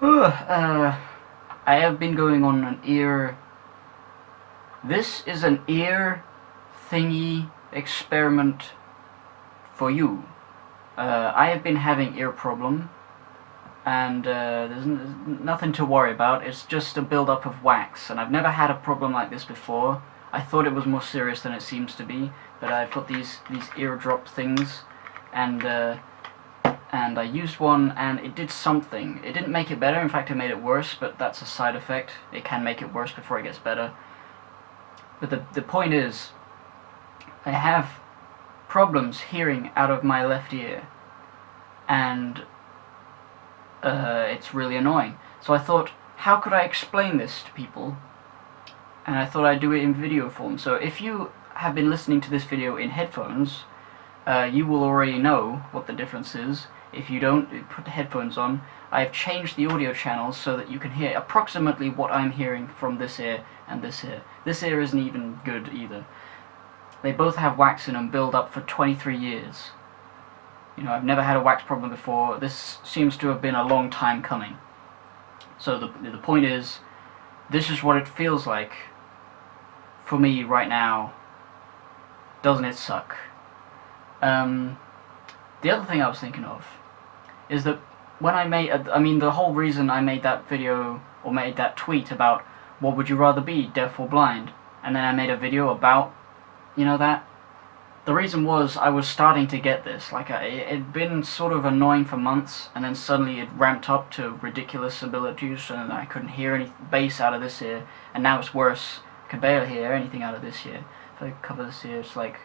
I have been going on an ear... This is an ear thingy experiment for you. I have been having ear problem, and there's nothing to worry about. It's just a build-up of wax, and I've never had a problem like this before. I thought it was more serious than it seems to be, but I've got these eardrop things, and I used one, and it did something. It didn't make it better, in fact it made it worse, but that's a side effect. It can make it worse before it gets better. But the point is, I have problems hearing out of my left ear, and it's really annoying. So I thought, how could I explain this to people? And I thought I'd do it in video form. So if you have been listening to this video in headphones, you will already know what the difference is. If you don't, put the headphones on. I've changed the audio channels so that you can hear approximately what I'm hearing from this ear and this ear. This ear isn't even good either. They both have wax in them, built up for 23 years. You know, I've never had a wax problem before. This seems to have been a long time coming. So the point is, this is what it feels like for me right now. Doesn't it suck? The other thing I was thinking of is that when I made, the whole reason I made that video, or made that tweet about what would you rather be, deaf or blind, and then I made a video about, you know, that, the reason was I was starting to get this. Like, it had been sort of annoying for months, and then suddenly it ramped up to ridiculous abilities, and I couldn't hear any bass out of this ear, and now it's worse. I can barely hear anything out of this ear. If I cover this ear, it's like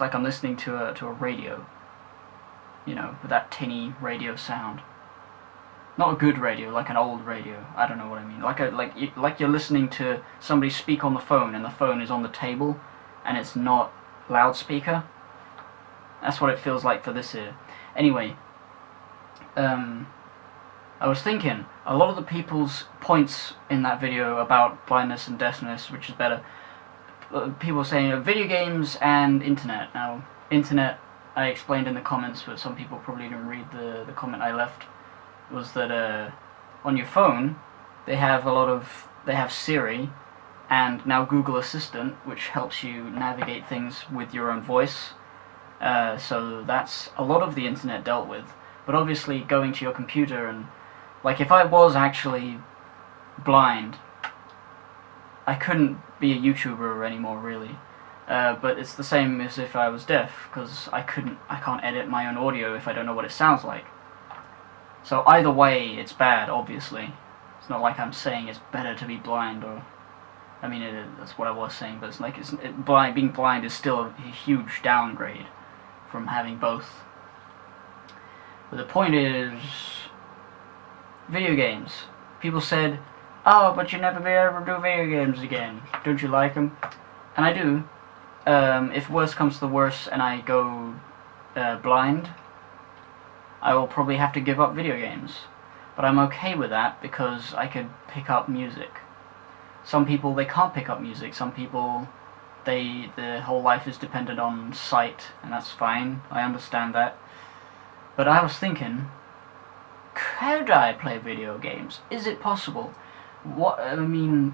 I'm listening to a radio, you know, with that tinny radio sound. Not a good radio, like an old radio. I don't know what I mean. Like you're listening to somebody speak on the phone, and the phone is on the table, and it's not loudspeaker. That's what it feels like for this ear. Anyway, I was thinking, a lot of the people's points in that video about blindness and deafness, which is better, people were saying video games and internet. Now, internet, I explained in the comments, but some people probably didn't read the comment I left, was that on your phone, they have Siri, and now Google Assistant, which helps you navigate things with your own voice. So that's a lot of the internet dealt with. But obviously going to your computer, and like, if I was actually blind, I couldn't be a YouTuber anymore, really. But it's the same as if I was deaf, because I can't edit my own audio if I don't know what it sounds like. So either way, it's bad, obviously. It's not like I'm saying it's better to be blind, or... I mean, that's what I was saying, but it's like, being blind is still a huge downgrade from having both. But the point is, video games. People said, oh, but you'll never be able to do video games again. Don't you like them? And I do. If worse comes to worse and I go blind, I will probably have to give up video games. But I'm okay with that because I could pick up music. Some people, they can't pick up music. Some people, their whole life is dependent on sight, and that's fine. I understand that. But I was thinking, could I play video games? Is it possible? Video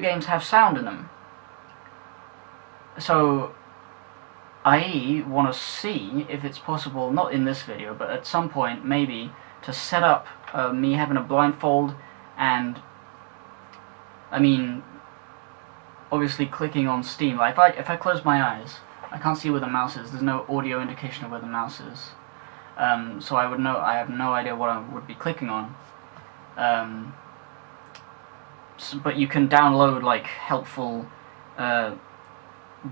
games have sound in them. So, I want to see if it's possible, not in this video, but at some point, maybe, to set up me having a blindfold and, obviously clicking on Steam. Like, if I close my eyes, I can't see where the mouse is. There's no audio indication of where the mouse is. So I have no idea what I would be clicking on. But you can download, like, helpful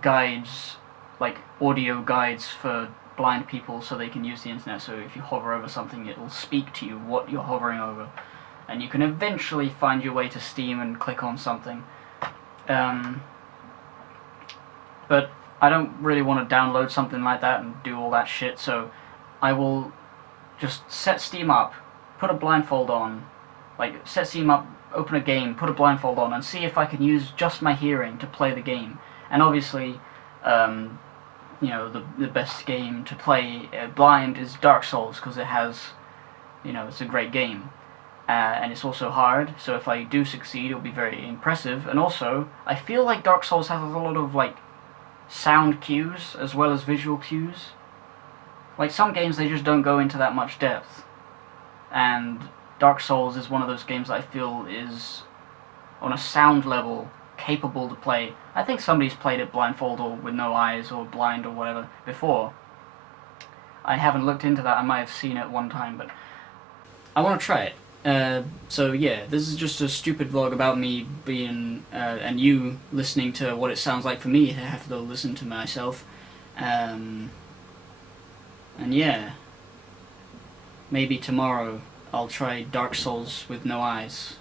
guides, like audio guides for blind people, so they can use the internet. So if you hover over something, it will speak to you what you're hovering over, and you can eventually find your way to Steam and click on something. But I don't really want to download something like that and do all that shit, so I will just set Steam up, put a blindfold on, like set Steam up, open a game, put a blindfold on, and see if I can use just my hearing to play the game. And obviously, you know, the best game to play blind is Dark Souls, because it has, you know, it's a great game. and it's also hard, so if I do succeed it'll be very impressive. And also, I feel like Dark Souls has a lot of like sound cues as well as visual cues. Like some games they just don't go into that much depth, and Dark Souls is one of those games that I feel is, on a sound level, capable to play. I think somebody's played it blindfold or with no eyes or blind or whatever before. I haven't looked into that, I might have seen it one time, but I want to try it. So yeah, this is just a stupid vlog about me being, and you listening to what it sounds like for me to have to listen to myself. And yeah, maybe tomorrow I'll try Dark Souls with no eyes.